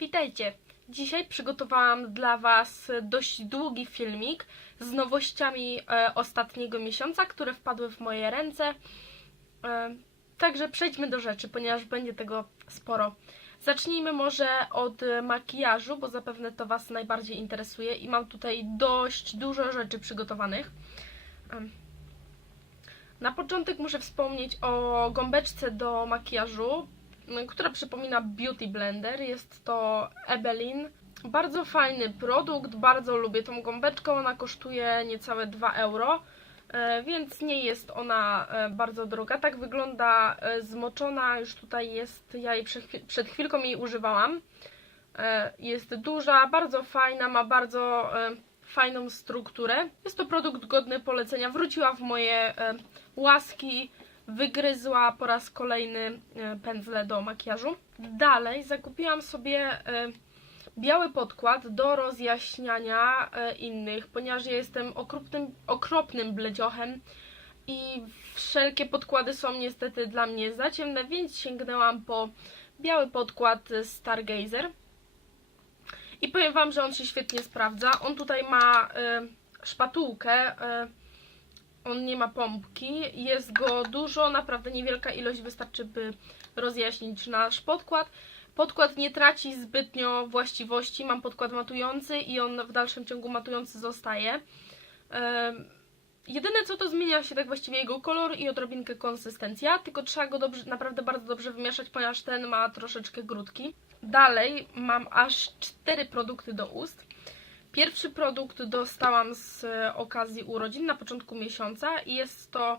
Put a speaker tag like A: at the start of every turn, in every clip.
A: Witajcie! Dzisiaj przygotowałam dla Was dość długi filmik z nowościami e, ostatniego miesiąca, które wpadły w moje ręce. E, także przejdźmy do rzeczy, ponieważ będzie tego sporo. Zacznijmy może od e, makijażu, bo zapewne to Was najbardziej interesuje i mam tutaj dość dużo rzeczy przygotowanych. Em, Na początek muszę wspomnieć o gąbeczce do makijażu, która przypomina Beauty Blender. Jest to Ebelin. Bardzo fajny produkt, bardzo lubię tą gąbeczkę. Ona kosztuje niecałe 2 euro, e, więc nie jest ona e, bardzo droga. Tak wygląda e, zmoczona. Już tutaj jest, ja jej przed chwi- przed chwilką jej używałam. Jest duża, bardzo fajna, ma bardzo fajną strukturę. Jest to produkt godny polecenia. Wróciła w moje łaski, wygryzła po raz kolejny e, pędzle do makijażu. Dalej zakupiłam sobie e, biały podkład do rozjaśniania e, innych, ponieważ ja jestem okropnym, okropnym bledziochem i wszelkie podkłady są niestety dla mnie za ciemne, więc sięgnęłam po biały podkład Stargazer. I powiem Wam, że on się świetnie sprawdza. On tutaj ma szpatułkę, on nie ma pompki, jest go dużo, naprawdę niewielka ilość wystarczy, by rozjaśnić nasz podkład. Podkład nie traci zbytnio właściwości, mam podkład matujący i on w dalszym ciągu matujący zostaje. Jedyne co to zmienia się tak właściwie jego kolor i odrobinkę konsystencja, tylko trzeba go dobrze, naprawdę bardzo dobrze wymieszać, ponieważ ten ma troszeczkę grudki. Dalej mam aż cztery produkty do ust. Pierwszy produkt dostałam z e, okazji urodzin na początku miesiąca i jest to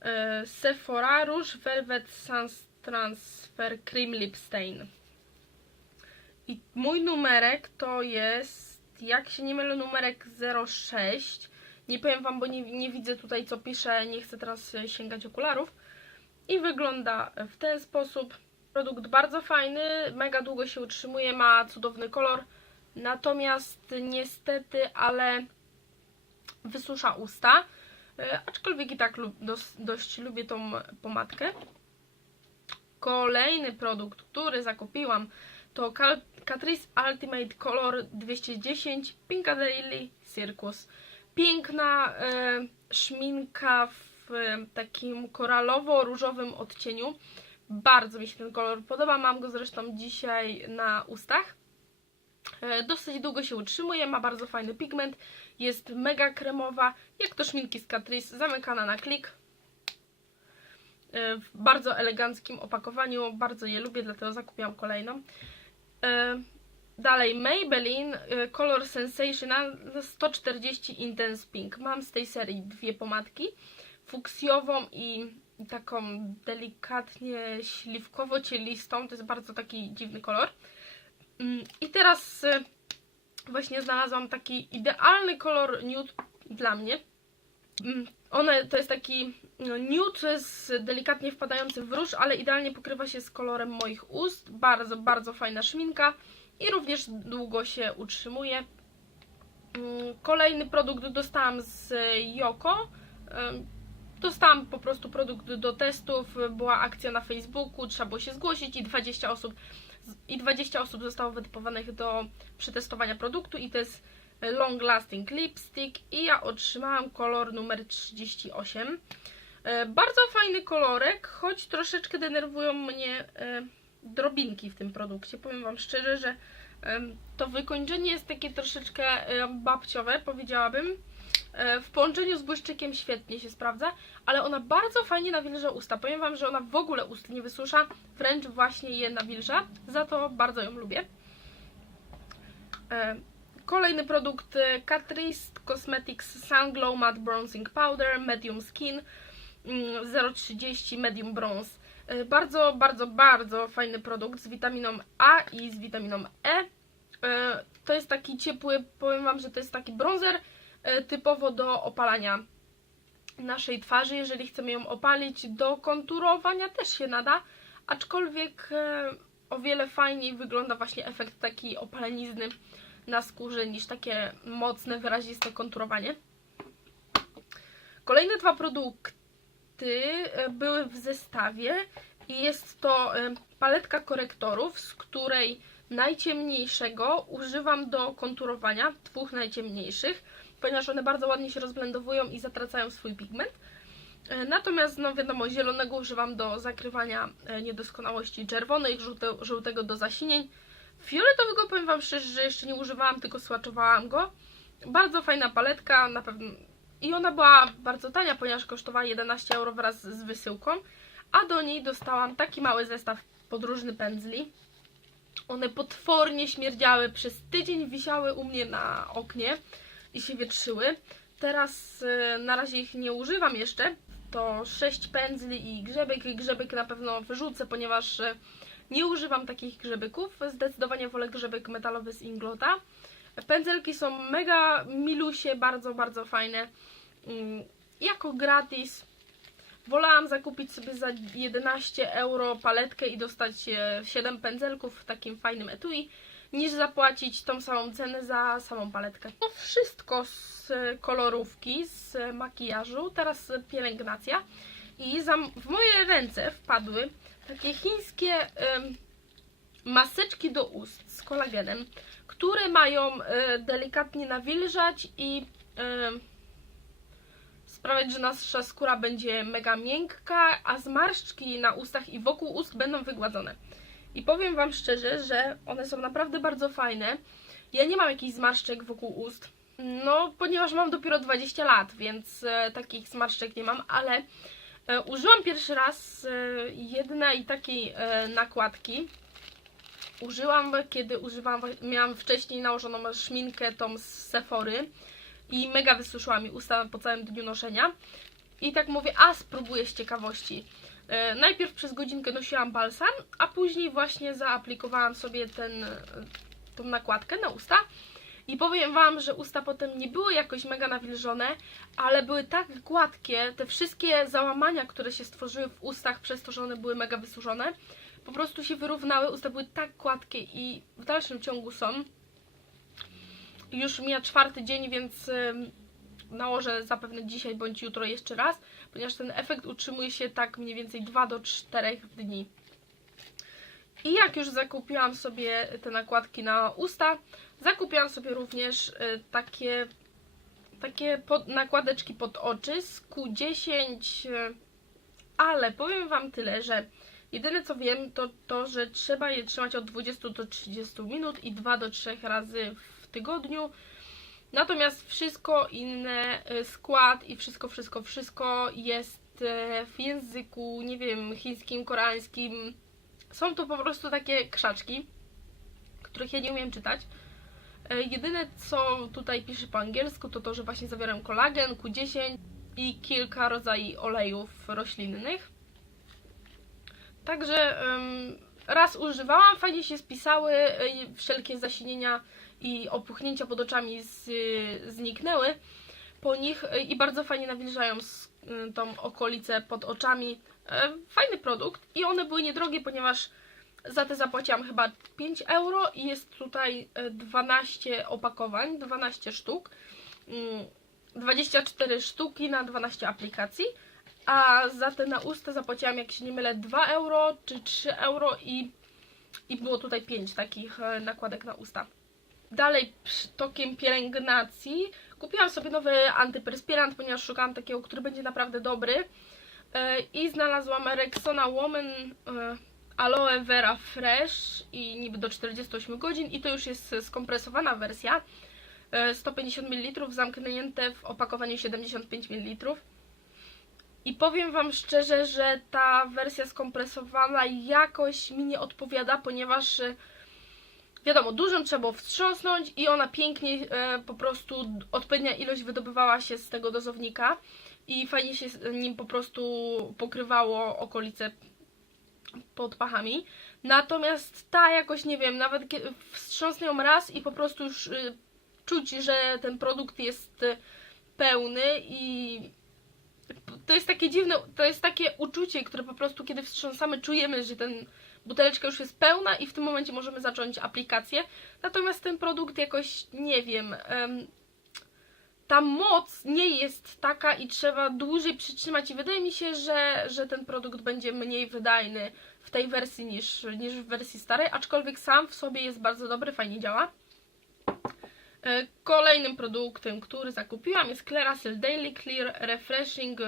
A: e, Sephora Rouge Velvet Sans Transfer Cream Lip Stain. I mój numerek to jest, jak się nie mylę, numerek 06. Nie powiem Wam, bo nie, nie widzę tutaj co pisze, nie chcę teraz sięgać okularów. I wygląda w ten sposób. Produkt bardzo fajny, mega długo się utrzymuje, ma cudowny kolor. Natomiast niestety, ale wysusza usta. E, Aczkolwiek i tak dość lubię tą pomadkę. Kolejny produkt, który zakupiłam to Catrice Ultimate Color 210 Piccadilly Circus. Piękna e, szminka w e, takim koralowo-różowym odcieniu. Bardzo mi się ten kolor podoba. Mam go zresztą dzisiaj na ustach. E, Dosyć długo się utrzymuje, ma bardzo fajny pigment, jest mega kremowa, jak to szminki z Catrice, zamykana na klik. E, W bardzo eleganckim opakowaniu, bardzo je lubię, dlatego zakupiłam kolejną. E, Dalej Maybelline Color Sensational 140 Intense Pink. Mam z tej serii dwie pomadki, fuksjową i taką delikatnie śliwkowo-cielistą, to jest bardzo taki dziwny kolor. Mm, I teraz y, właśnie znalazłam taki idealny kolor nude dla mnie. Mm, One to jest taki no, nude z delikatnie wpadającym w róż, ale idealnie pokrywa się z kolorem moich ust. Bardzo, bardzo fajna szminka i również długo się utrzymuje. Mm, Kolejny produkt dostałam z Yoko. Dostałam po prostu produkt do testów, była akcja na Facebooku, trzeba było się zgłosić i 20 osób i 20 osób zostało wytypowanych do przetestowania produktu i to jest Long Lasting Lipstick i ja otrzymałam kolor numer 38. E, Bardzo fajny kolorek, choć troszeczkę denerwują mnie e, drobinki w tym produkcie. Powiem Wam szczerze, że to wykończenie jest takie troszeczkę babciowe, powiedziałabym. E, W połączeniu z błyszczykiem świetnie się sprawdza, ale ona bardzo fajnie nawilża usta. Powiem Wam, że ona w ogóle ust nie wysusza, wręcz właśnie je nawilża, za to bardzo ją lubię. E, Kolejny produkt e, Catrice Cosmetics Sun Glow Matte Bronzing Powder Medium Skin mm, 0,30 Medium Bronze. Bardzo, bardzo, bardzo fajny produkt z witaminą A i z witaminą E. To jest taki ciepły, powiem Wam, że to jest taki bronzer typowo do opalania naszej twarzy, jeżeli chcemy ją opalić, do konturowania też się nada, aczkolwiek e, o wiele fajniej wygląda właśnie efekt takiej opalenizny na skórze niż takie mocne, wyraziste konturowanie. Kolejne dwa produkty e, były w zestawie i jest to e, paletka korektorów, z której najciemniejszego używam do konturowania, dwóch najciemniejszych, ponieważ one bardzo ładnie się rozblendowują i zatracają swój pigment. E, Natomiast, no wiadomo, zielonego używam do zakrywania e, niedoskonałości czerwonych, żółte, żółtego do zasinień. Fioletowego powiem Wam szczerze, że jeszcze nie używałam, tylko swatchowałam go. Bardzo fajna paletka, na pewno. I ona była bardzo tania, ponieważ kosztowała 11 euro wraz z wysyłką. A do niej dostałam taki mały zestaw podróżny pędzli. One potwornie śmierdziały, przez tydzień wisiały u mnie na oknie i się wietrzyły. Teraz e, na razie ich nie używam jeszcze. To 6 pędzli i grzebek. Grzebek na pewno wyrzucę, ponieważ e, nie używam takich grzebyków. Zdecydowanie wolę grzebek metalowy z Inglota. Pędzelki są mega milusie, bardzo, bardzo fajne. Mm, Jako gratis wolałam zakupić sobie za 11 euro paletkę i dostać e, 7 pędzelków w takim fajnym etui, niż zapłacić tą samą cenę za samą paletkę. To wszystko z kolorówki, z makijażu, teraz pielęgnacja. I w moje ręce wpadły takie chińskie maseczki do ust z kolagenem, które mają e, delikatnie nawilżać i sprawiać, że nasza skóra będzie mega miękka, a zmarszczki na ustach i wokół ust będą wygładzone. I powiem Wam szczerze, że one są naprawdę bardzo fajne. Ja nie mam jakichś zmarszczek wokół ust, no ponieważ mam dopiero 20 lat, więc e, takich zmarszczek nie mam, ale e, użyłam pierwszy raz e, jednej takiej e, nakładki. Użyłam, kiedy używałam, miałam wcześniej nałożoną szminkę tą z Sephory i mega wysuszyła mi usta po całym dniu noszenia. I tak mówię, a spróbuję z ciekawości. E, najpierw przez godzinkę nosiłam balsam, a później właśnie zaaplikowałam sobie ten, e, tą nakładkę na usta. I powiem Wam, że usta potem nie były jakoś mega nawilżone, ale były tak gładkie, te wszystkie załamania, które się stworzyły w ustach przez to, że one były mega wysuszone, po prostu się wyrównały, usta były tak gładkie i w dalszym ciągu są. Już mija czwarty dzień, więc nałożę zapewne dzisiaj bądź jutro jeszcze raz, ponieważ ten efekt utrzymuje się tak mniej więcej 2 do 4 dni. I jak już zakupiłam sobie te nakładki na usta, zakupiłam sobie również y, takie, takie pod, nakładeczki pod oczy z Q10, y, ale powiem Wam tyle, że jedyne co wiem to to, że trzeba je trzymać od 20 do 30 minut i 2 do 3 razy w tygodniu. Natomiast wszystko inne, y, skład i wszystko, wszystko, wszystko jest y, w języku, nie wiem, chińskim, koreańskim. Są to po prostu takie krzaczki, których ja nie umiem czytać. Y, Jedyne co tutaj pisze po angielsku to to, że właśnie zawierają kolagen, Q10 i kilka rodzajów olejów roślinnych. Także raz używałam, fajnie się spisały, wszelkie zasinienia i opuchnięcia pod oczami z, zniknęły po nich y, i bardzo fajnie nawilżają y, tą okolicę pod oczami. E, Fajny produkt i one były niedrogie, ponieważ za te zapłaciłam chyba 5 euro i jest tutaj e, 12 opakowań, 12 sztuk. Mm, 24 sztuki na 12 aplikacji. A za te na usta zapłaciłam, jak się nie mylę, 2 euro czy 3 euro i, i było tutaj 5 takich e, nakładek na usta. Dalej tokiem pielęgnacji kupiłam sobie nowy antyperspirant, ponieważ szukałam takiego, który będzie naprawdę dobry. E, I znalazłam Rexona Woman e, Aloe Vera Fresh i niby do 48 godzin i to już jest skompresowana wersja. E, 150 ml zamknięte w opakowaniu 75 ml. I powiem Wam szczerze, że ta wersja skompresowana jakoś mi nie odpowiada, ponieważ e, wiadomo, dużą trzeba było wstrząsnąć i ona pięknie e, po prostu odpowiednia ilość wydobywała się z tego dozownika i fajnie się nim po prostu pokrywało okolice pod pachami. Natomiast ta jakoś, nie wiem, nawet wstrząsnę ją raz i po prostu już y, czuć, że ten produkt jest y, pełny i to jest takie dziwne, to jest takie uczucie, które po prostu kiedy wstrząsamy czujemy, że ten buteleczka już jest pełna i w tym momencie możemy zacząć aplikację. Natomiast ten produkt jakoś, nie wiem, em, ta moc nie jest taka i trzeba dłużej przytrzymać i wydaje mi się, że, że ten produkt będzie mniej wydajny w tej wersji niż, niż w wersji starej, aczkolwiek sam w sobie jest bardzo dobry, fajnie działa. E, Kolejnym produktem, który zakupiłam jest Clearasil Daily Clear Refreshing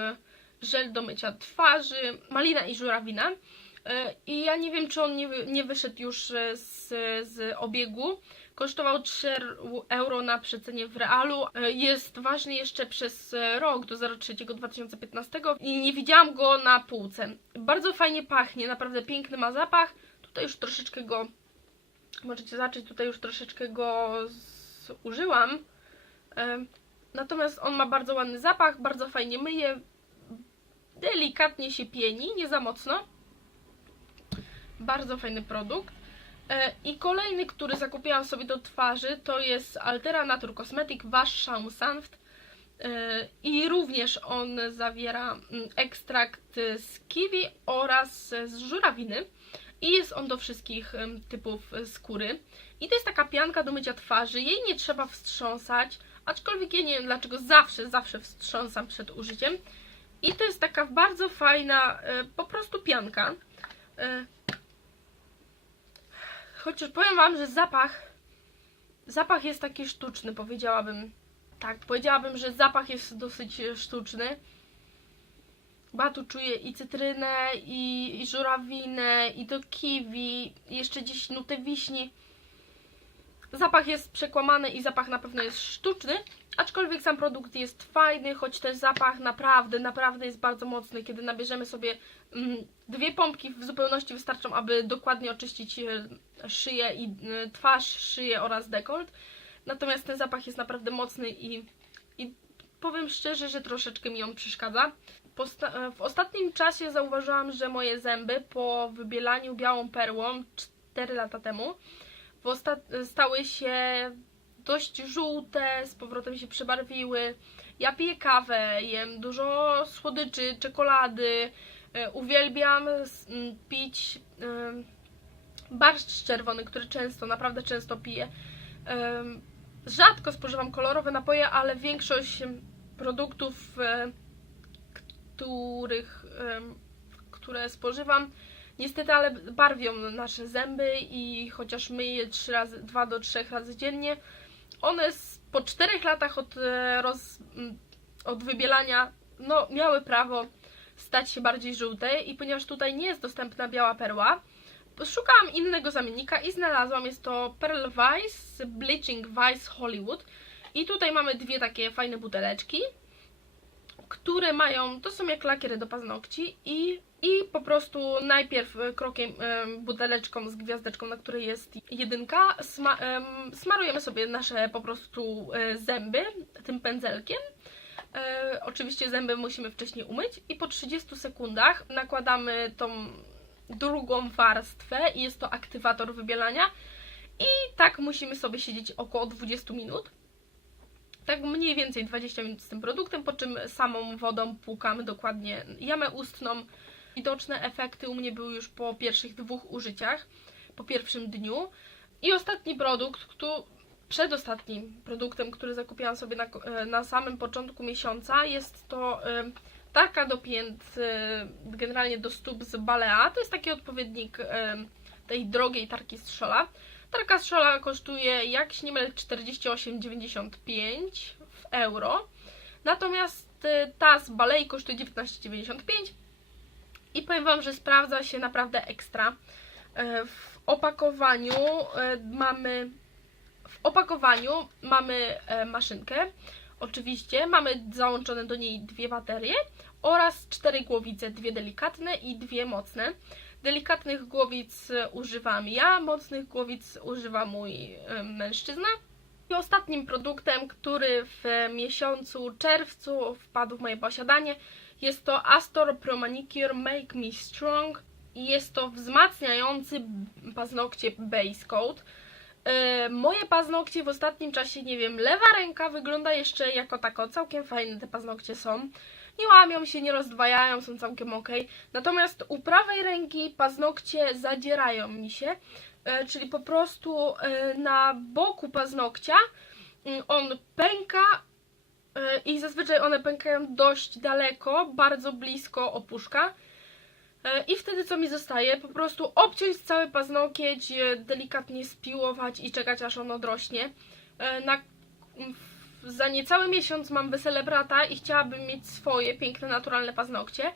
A: żel do mycia twarzy, malina i żurawina. E, I ja nie wiem, czy on nie, nie wyszedł już e, z, z obiegu. Kosztował 3 euro na przecenie w realu. E, Jest ważny jeszcze przez rok do 03.2015 i nie widziałam go na półce. Bardzo fajnie pachnie, naprawdę piękny ma zapach. Tutaj już troszeczkę go, możecie zacząć, tutaj już troszeczkę go zużyłam. Natomiast on ma bardzo ładny zapach, bardzo fajnie myje, delikatnie się pieni, nie za mocno. Bardzo fajny produkt. E, I kolejny, który zakupiłam sobie do twarzy, to jest Altera Natur Cosmetic Wash Shampoo Sanft. E, I również on zawiera mm, ekstrakt z kiwi oraz z żurawiny. I jest on do wszystkich typów skóry. I to jest taka pianka do mycia twarzy. Jej nie trzeba wstrząsać, aczkolwiek ja nie wiem dlaczego zawsze, zawsze wstrząsam przed użyciem. I to jest taka bardzo fajna, e, po prostu pianka. Chociaż powiem Wam, że zapach, zapach jest taki sztuczny, powiedziałabym. Tak, powiedziałabym, że zapach jest dosyć e, sztuczny. Ja tu czuję i cytrynę, i, i żurawinę, i do kiwi, i jeszcze gdzieś nutę wiśni. Zapach jest przekłamany i zapach na pewno jest sztuczny, aczkolwiek sam produkt jest fajny, choć też zapach naprawdę, naprawdę jest bardzo mocny. Kiedy nabierzemy sobie mm, dwie pompki w zupełności wystarczą, aby dokładnie oczyścić e, szyję i e, twarz, szyję oraz dekolt. Natomiast ten zapach jest naprawdę mocny i, i powiem szczerze, że troszeczkę mi on przeszkadza. E, w ostatnim czasie zauważyłam, że moje zęby po wybielaniu białą perłą 4 lata temu stały się dość żółte, z powrotem się przebarwiły. Ja piję kawę, jem dużo słodyczy, czekolady, uwielbiam s- m, pić barszcz czerwony, który często, naprawdę często piję. Rzadko spożywam kolorowe napoje, ale większość produktów, e, których, które spożywam, niestety, ale barwią nasze zęby i chociaż myję je 3 razy, 2 do 3 razy dziennie, one po 4 latach od, e, roz, od wybielania no, miały prawo stać się bardziej żółte i ponieważ tutaj nie jest dostępna biała perła, szukałam innego zamiennika i znalazłam, jest to Pearl Weiss Bleaching Weiss Hollywood. I tutaj mamy dwie takie fajne buteleczki, które mają, to są jak lakiery do paznokci i, i po prostu najpierw e, krokiem em, buteleczką z gwiazdeczką, na której jest jedynka, sma, em, smarujemy sobie nasze po prostu e, zęby tym pędzelkiem. E, oczywiście zęby musimy wcześniej umyć i po 30 sekundach nakładamy tą drugą warstwę i jest to aktywator wybielania i tak musimy sobie siedzieć około 20 minut. Tak mniej więcej 20 minut z tym produktem, po czym samą wodą płukamy dokładnie jamę ustną. Widoczne efekty u mnie były już po pierwszych dwóch użyciach, po pierwszym dniu. I ostatni produkt, który, przedostatnim produktem, który zakupiłam sobie na, e, na samym początku miesiąca, jest to e, tarka do pięt, e, generalnie do stóp z Balea. To jest taki odpowiednik tej drogiej tarki Schola. Tarka Schola kosztuje, jak się nie mylę, 48,95 w euro. Natomiast ta z Balei kosztuje 19,95 i powiem Wam, że sprawdza się naprawdę ekstra. W opakowaniu mamy w opakowaniu mamy e, maszynkę. Oczywiście mamy załączone do niej dwie baterie oraz cztery głowice, dwie delikatne i dwie mocne. Delikatnych głowic e, używam ja, mocnych głowic używa mój e, mężczyzna. I ostatnim produktem, który w miesiącu czerwcu wpadł w moje posiadanie, jest to Astor Pro Manicure Make Me Strong jest to wzmacniający paznokcie base coat. E, Moje paznokcie w ostatnim czasie, nie wiem, lewa ręka wygląda jeszcze jako tako, całkiem fajne te paznokcie są. Nie łamią się, nie rozdwajają, są całkiem ok. Natomiast u prawej ręki paznokcie zadzierają mi się, e, czyli po prostu e, na boku paznokcia mm, on pęka i zazwyczaj one pękają dość daleko, bardzo blisko opuszka. E, I wtedy co mi zostaje? Po prostu obciąć cały paznokieć, e, delikatnie spiłować i czekać aż on odrośnie. E, Na, za niecały miesiąc mam wesele brata i chciałabym mieć swoje piękne, naturalne paznokcie.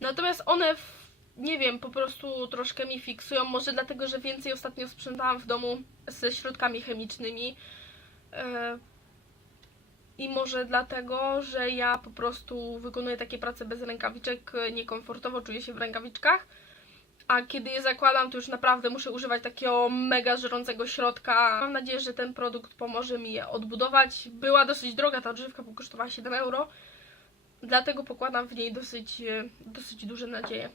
A: Natomiast one, w, nie wiem, po prostu troszkę mi fiksują. Może dlatego, że więcej ostatnio sprzątałam w domu ze środkami chemicznymi. I może dlatego, że ja po prostu wykonuję takie prace bez rękawiczek, e, niekomfortowo czuję się w rękawiczkach. A kiedy je zakładam, to już naprawdę muszę używać takiego mega żrącego środka. Mam nadzieję, że ten produkt pomoże mi je odbudować. Była dosyć droga ta odżywka, bo kosztowała 7 euro. Dlatego pokładam w niej dosyć, e, dosyć duże nadzieje.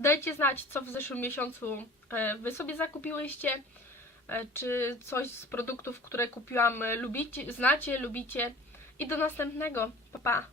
A: Dajcie znać, co w zeszłym miesiącu e, Wy sobie zakupiłyście. E, Czy coś z produktów, które kupiłam, lubicie, znacie, lubicie. I do następnego. Pa, pa.